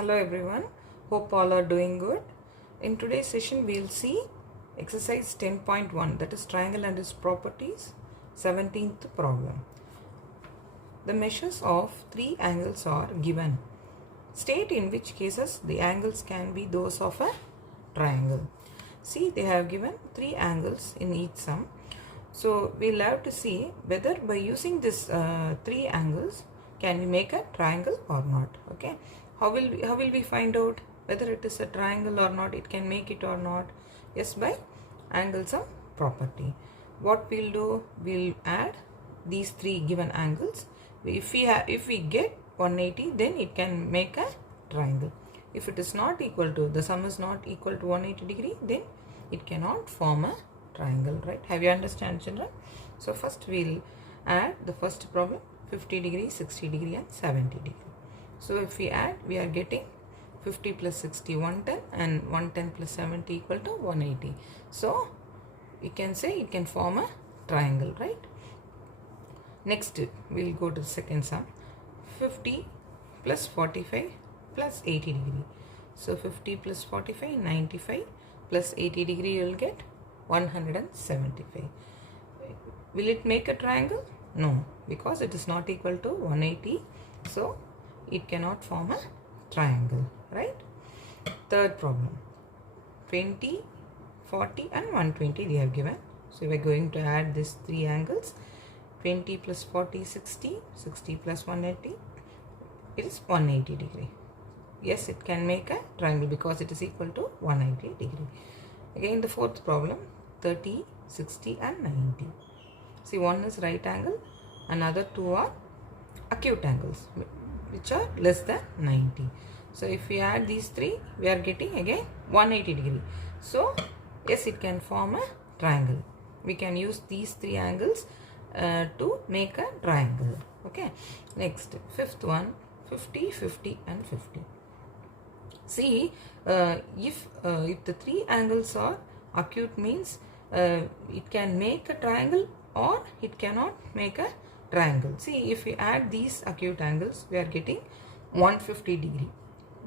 Hello everyone, hope all are doing good. In today's session we will see exercise 10.1, that is triangle and its properties, 17th problem. The measures of three angles are given. State in which cases the angles can be those of a triangle. See, they have given three angles in each sum. So we will have to see whether by using this three angles can we make a triangle or not. Okay, how will we find out whether it is a triangle or not, it can make it or not? Yes, by angle sum property. What we'll do, we'll add these three given angles. If we get 180, then it can make a triangle. If it is not equal to, the sum is not equal to 180 degree, then it cannot form a triangle, right? Have you understand, children? So first we'll add the first problem, 50 degree, 60 degree and 70 degree. So if we add, we are getting 50 plus 60, 110, and 110 plus 70 equal to 180. So we can say it can form a triangle, right? Next we'll go to the second sum, 50 plus 45 plus 80 degree. So 50 plus 45, 95, plus 80 degree you will get 175. Will it make a triangle? No, because it is not equal to 180. So it cannot form a triangle, right? Third problem, 20, 40 and 120 they have given. So we are going to add these three angles. 20 plus 40, 60, 60 plus 180, it is 180 degree. Yes, it can make a triangle because it is equal to 180 degree. Again the fourth problem, 30, 60 and 90. See, one is right angle, another two are acute angles which are less than 90. So if we add these three, we are getting again 180 degree. So yes, it can form a triangle. We can use these three angles to make a triangle. Okay, next fifth one, 50, 50 and 50. See, if the three angles are acute, means it can make a triangle or it cannot make a triangle. See, if we add these acute angles, we are getting 150 degree,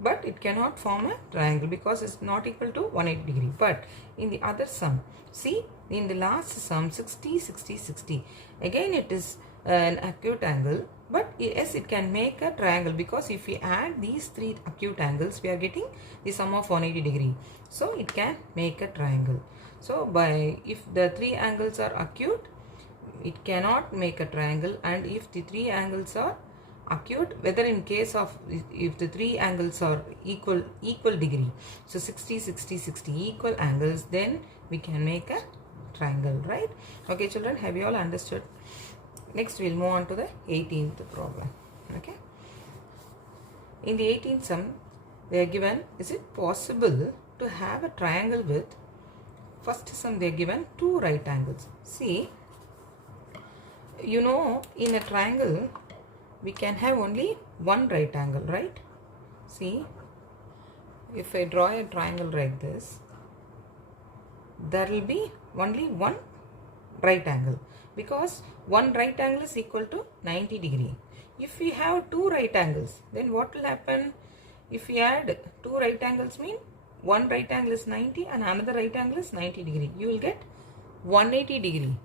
but it cannot form a triangle because it's not equal to 180 degree. But in the other sum, see, in the last sum, 60, 60, 60, again it is an acute angle, but yes, it can make a triangle because if we add these three acute angles, we are getting the sum of 180 degree. So it can make a triangle. So if the three angles are acute, it cannot make a triangle, and if the three angles are acute, whether in case of if the three angles are equal degree, so 60, 60, 60 equal angles, then we can make a triangle, right? Okay children, have you all understood? Next we'll move on to the 18th problem. Okay, in the 18th sum they are given, is it possible to have a triangle with, first sum they are given two right angles. See, you know, in a triangle we can have only one right angle, right? See, if I draw a triangle like this, there will be only one right angle because one right angle is equal to 90 degree. If we have two right angles, then what will happen? If we add two right angles, mean one right angle is 90 and another right angle is 90 degree. You will get 180 degree.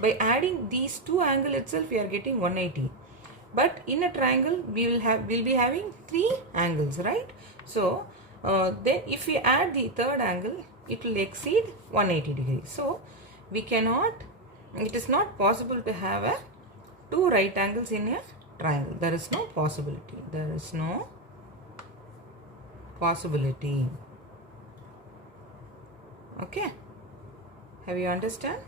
By adding these two angles itself, we are getting 180. But in a triangle, we'll be having three angles, right? So then if we add the third angle, it will exceed 180 degrees. So we cannot, it is not possible to have a two right angles in a triangle. There is no possibility. There is no possibility. Okay, have you understand?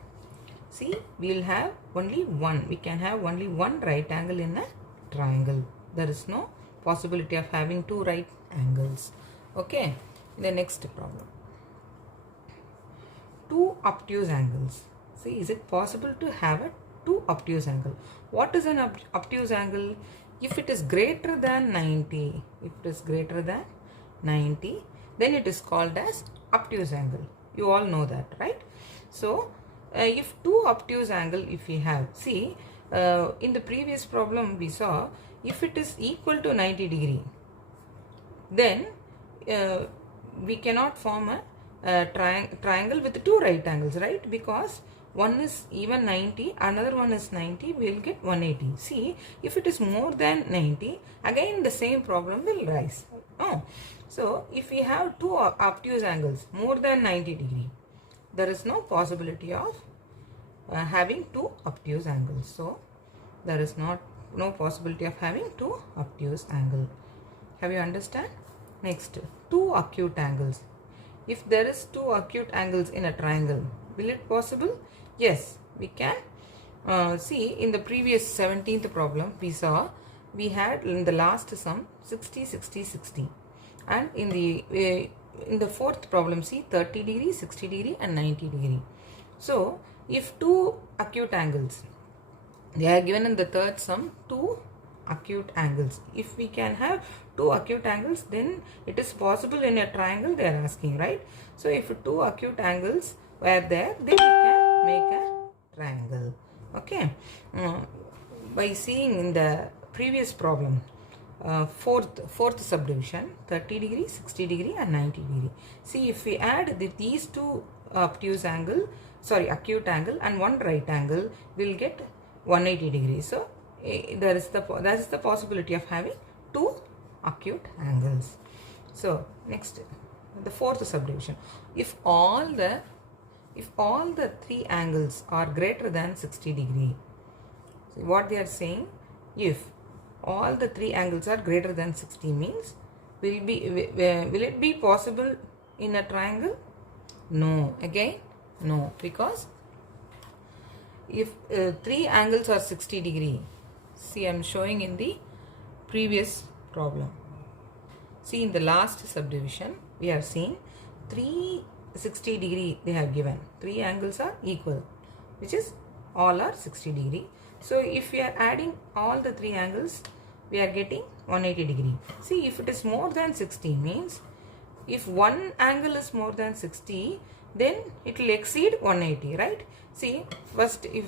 See, we will have only one. We can have only one right angle in a triangle. There is no possibility of having two right angles. Okay, the next problem, two obtuse angles. See, is it possible to have a two obtuse angle? What is an obtuse angle? If it is greater than 90, if it is greater than 90, then it is called as obtuse angle. You all know that, right? So if two obtuse angle, if we have, see, in the previous problem we saw, if it is equal to 90 degree, then we cannot form a triangle with two right angles, right? Because one is even 90, another one is 90, we will get 180. See, if it is more than 90, again the same problem will rise. Oh, so if we have two obtuse angles more than 90 degree, there is no possibility of having two obtuse angles. So there is no possibility of having two obtuse angle. Have you understand? Next, two acute angles. If there is two acute angles in a triangle, will it possible? Yes, we can. See, in the previous 17th problem we saw, we had in the last sum 60, 60, 60, and in the fourth problem, see, 30 degree, 60 degree and 90 degree. So if two acute angles, they are given in the third sum, two acute angles. If we can have two acute angles, then it is possible in a triangle, they are asking, right? So if two acute angles were there, then we can make a triangle. Okay. By seeing in the previous problem, fourth subdivision, 30 degree, 60 degree and 90 degree. See, if we add these two acute angle and one right angle, we'll get 180 degrees. So that is the possibility of having two acute angles. So next, the fourth subdivision. If all the three angles are greater than 60 degree, so what they are saying, if all the three angles are greater than 60 means, will it be possible in a triangle? No. Again, no, because if three angles are 60 degree, see, I am showing in the previous problem. See, in the last subdivision, we have seen 360 degree they have given. Three angles are equal, which is all are 60 degree. So if we are adding all the three angles, we are getting 180 degree. See, if it is more than 60 means, if one angle is more than 60, then it will exceed 180, right? See, first if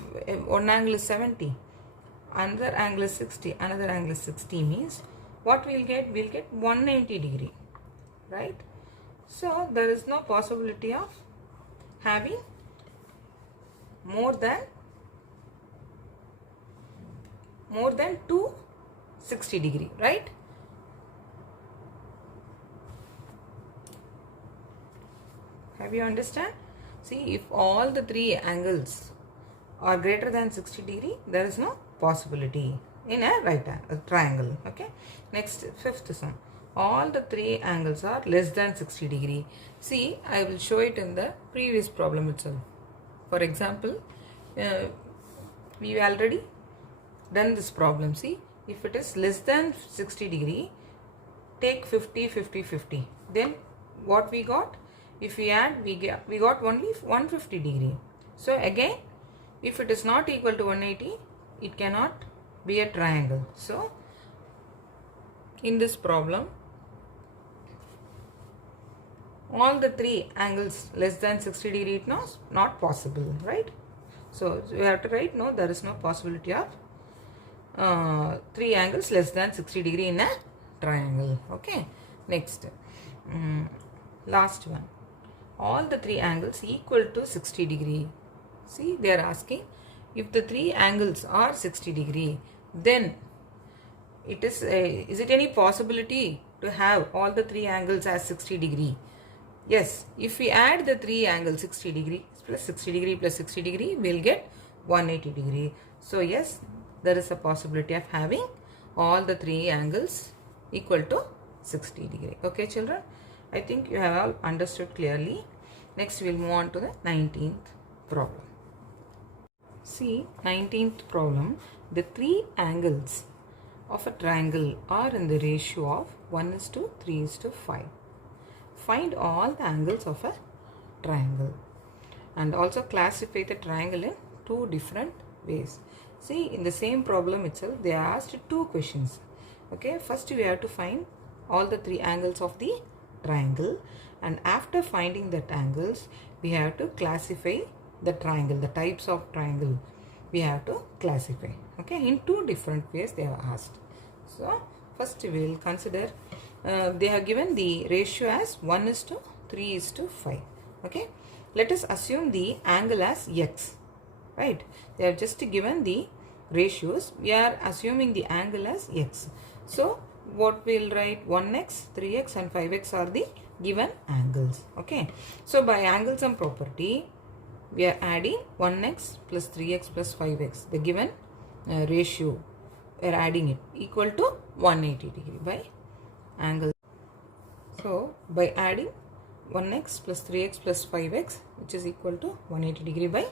one angle is 70, another angle is 60, another angle is 60 means, what we will get? We will get 180 degree, right? So there is no possibility of having more than 260 degree, right? Have you understand? See, if all the three angles are greater than 60 degree, there is no possibility in a triangle. Okay. Next, fifth sum. All the three angles are less than 60 degree. See, I will show it in the previous problem itself. For example, we already done this problem. See, if it is less than 60 degree, take 50, 50, 50. Then what we got? If we add, we got only 150 degree. So again, if it is not equal to 180, it cannot be a triangle. So in this problem, all the three angles less than 60 degree, it is not possible, right? So we have to write, no, there is no possibility of three angles less than 60 degree in a triangle. Okay. Next, last one. All the three angles equal to 60 degree. See, they are asking, if the three angles are 60 degree, then it is it any possibility to have all the three angles as 60 degree? Yes, if we add the three angles, 60 degree plus 60 degree plus 60 degree, we will get 180 degree. So yes, there is a possibility of having all the three angles equal to 60 degree. Okay, children, I think you have all understood clearly. Next, we will move on to the 19th problem. See, 19th problem, the three angles of a triangle are in the ratio of 1:3:5. Find all the angles of a triangle and also classify the triangle in two different ways. See, in the same problem itself, they asked two questions. Okay, first we have to find all the three angles of the triangle, and after finding that angles, we have to classify the triangle, the types of triangle we have to classify. Okay, in two different ways they are asked. So first we will consider they have given the ratio as 1:3:5. Okay, let us assume the angle as x, right? They have just given the ratios. We are assuming the angle as x. So what we'll write, 1x, 3x and 5x are the given angles. Okay, so by angle sum property, we are adding 1x plus 3x plus 5x, the given ratio, we are adding it equal to 180 degree by angle. So by adding 1x plus 3x plus 5x, which is equal to 180 degree by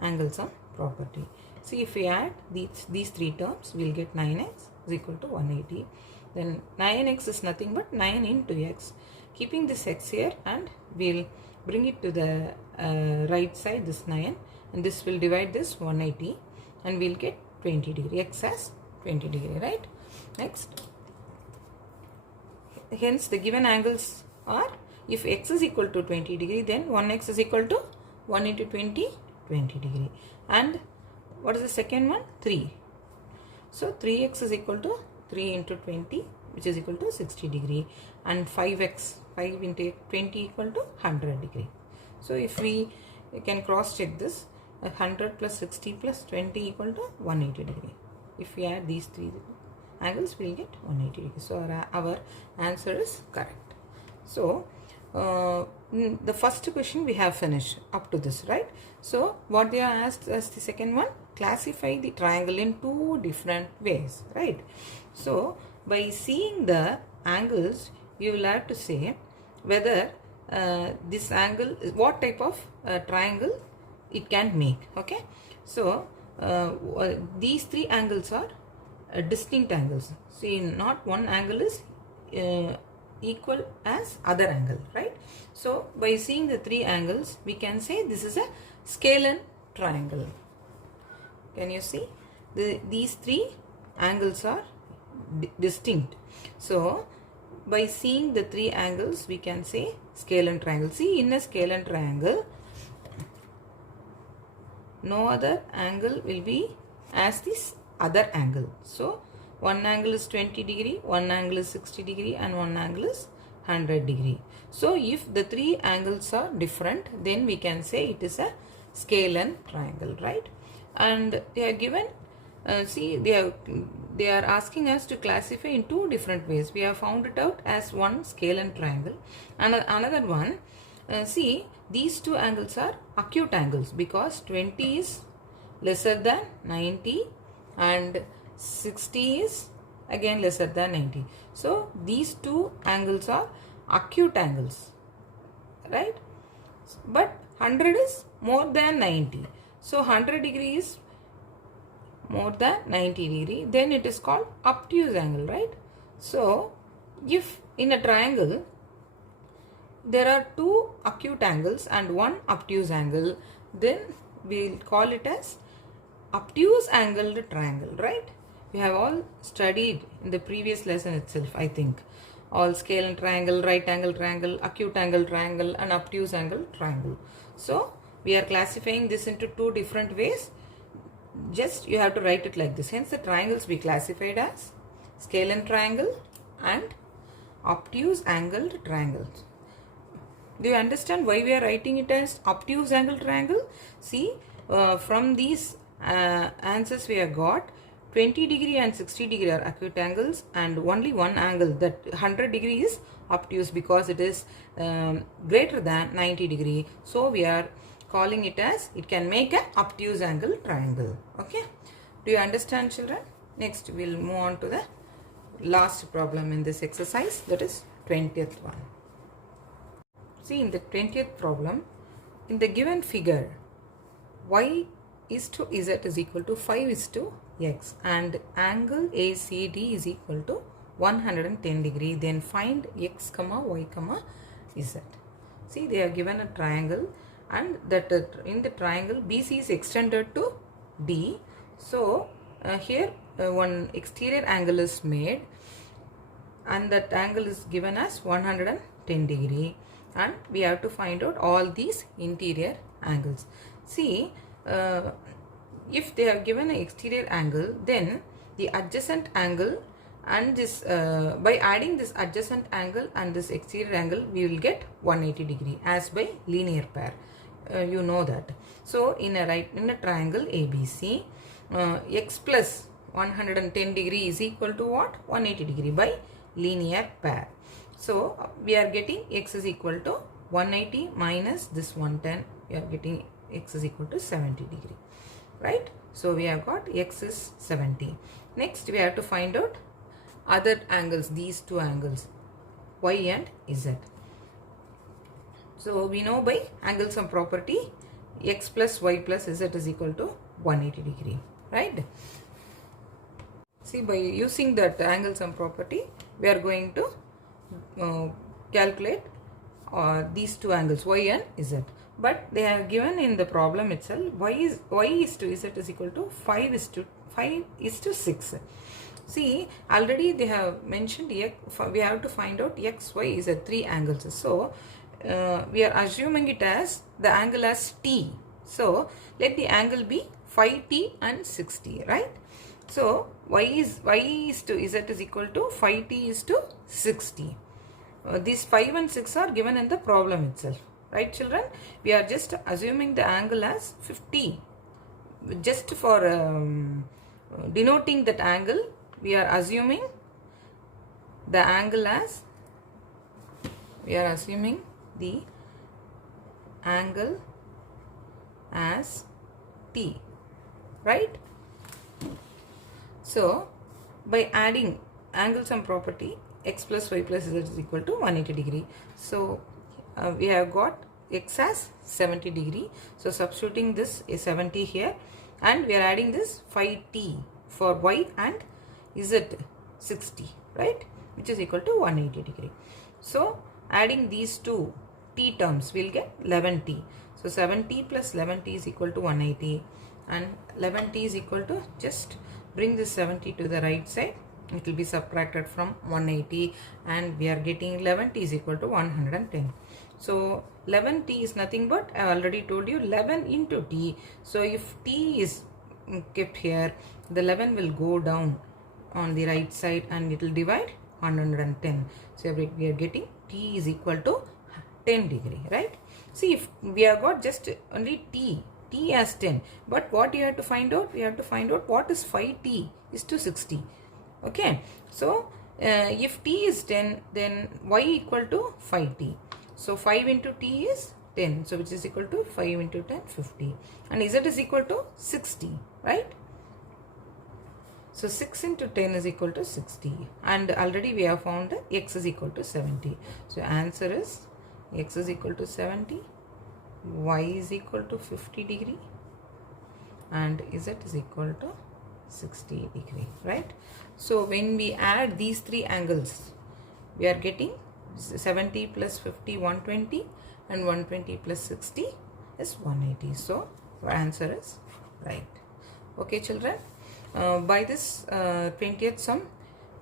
angle sum property. See, if we add these three terms, we will get 9x is equal to 180. Then 9x is nothing but 9 into x. Keeping this x here, and we will bring it to the right side, this 9, and this will divide this 180, and we will get 20 degree. X as 20 degree, right? Next, hence the given angles are, if x is equal to 20 degree, then 1x is equal to 1 into 20, 20 degree. And what is the second one? 3. So 3x is equal to 3 into 20, which is equal to 60 degree. And 5x, 5 into 20 equal to 100 degree. So if we can cross check this, 100 plus 60 plus 20 equal to 180 degree. If we add these three angles, we will get 180 degree. So our answer is correct. So the first question we have finished up to this, right? So what they are asked as the second one, classify the triangle in two different ways, right? So by seeing the angles, you will have to say whether this angle is what type of triangle it can make. Okay, so these three angles are distinct angles. See, not one angle is equal as other angle, right? So by seeing the three angles, we can say this is a scalene triangle. Can you see? These three angles are distinct. So by seeing the three angles, we can say scalene triangle. See, in a scalene triangle, no other angle will be as this other angle. So one angle is 20 degree, one angle is 60 degree, and one angle is 100 degree. So if the three angles are different, then we can say it is a scalene triangle, right? And they are given, see, they are asking us to classify in two different ways. We have found it out as one scalene triangle, and another one, see, these two angles are acute angles because 20 is lesser than 90 and 60 is again lesser than 90. So these two angles are acute angles, right? But 100 is more than 90. So 100 degree is more than 90 degree. Then it is called obtuse angle, right? So if in a triangle there are two acute angles and one obtuse angle, then we will call it as obtuse angled triangle, right? We have all studied in the previous lesson itself, I think. All scalene triangle, right angle triangle, acute angle triangle, and obtuse angle triangle. So we are classifying this into two different ways. Just you have to write it like this. Hence the triangles we classified as scalene triangle and obtuse angled triangles. Do you understand why we are writing it as obtuse angle triangle? See, from these answers we have got, 20 degree and 60 degree are acute angles, and only one angle, that 100 degree, is obtuse because it is greater than 90 degree. So we are calling it as, it can make an obtuse angle triangle. Okay, do you understand, children? Next we will move on to the last problem in this exercise, that is 20th one. See, in the 20th problem, in the given figure, y is to z is equal to 5 is to x, and angle ACD is equal to 110 degree. Then find x comma y comma z. See, they have given a triangle, and that in the triangle BC is extended to D. So here one exterior angle is made, and that angle is given as 110 degree, and we have to find out all these interior angles. See, if they have given an exterior angle, then the adjacent angle and this by adding this adjacent angle and this exterior angle, we will get 180 degree as by linear pair. You know that. So in a triangle ABC, x plus 110 degree is equal to what? 180 degree by linear pair. So we are getting x is equal to 180 minus this 110. We are getting x is equal to 70 degree, right? So we have got x is 70. Next we have to find out other angles, these two angles, y and z. So we know by angle sum property, x plus y plus z is equal to 180 degree, right? See, by using that angle sum property, we are going to calculate these two angles, y and z. But they have given in the problem itself, y is to z is equal to 5 is to 6. See, already they have mentioned we have to find out x, y, z, three angles. So we are assuming it as the angle as t. So let the angle be 5t and 60, right? So y is to z is equal to 5t is to 60. These 5 and 6 are given in the problem itself, right children? We are just assuming the angle as 50. Just for denoting that angle, we are assuming the angle as, t, right? So by adding angle sum property, x plus y plus z is equal to 180 degree. So we have got x as 70 degree. So substituting this is 70 here, and we are adding this 5t for y and z 60, right, which is equal to 180 degree. So adding these two t terms, we will get 11t. So 70 plus 11t is equal to 180, and 11t is equal to, just bring this 70 to the right side, it will be subtracted from 180, and we are getting 11t is equal to 110. So 11t is nothing but, I already told you, 11 into t. So if t is kept here, the 11 will go down on the right side and it will divide 110. So we are getting t is equal to 10 degree, right? See, if we have got just only t as 10, but what you have to find out? We have to find out what is 5t is to 60. Okay, so if t is 10, then y equal to 5t. So 5 into t is 10, so which is equal to 5 into 10, 50, and z is equal to 60, right? So 6 into 10 is equal to 60, and already we have found that x is equal to 70. So answer is x is equal to 70, y is equal to 50 degree, and z is equal to 60 degree, right? So when we add these three angles, we are getting 70 plus 50, 120, and 120 plus 60 is 180. So our answer is right. Okay children, by this 20th sum,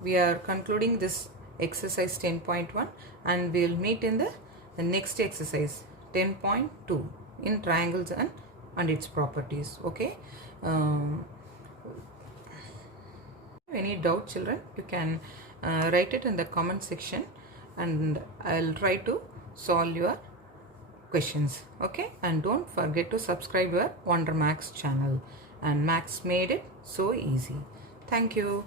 we are concluding this exercise 10.1, and we will meet in the next exercise 10.2 in triangles and its properties. Okay. Any doubt children, you can write it in the comment section, and I'll try to solve your questions. Okay, and don't forget to subscribe your Wonder Max channel, and Max made it so easy. Thank you.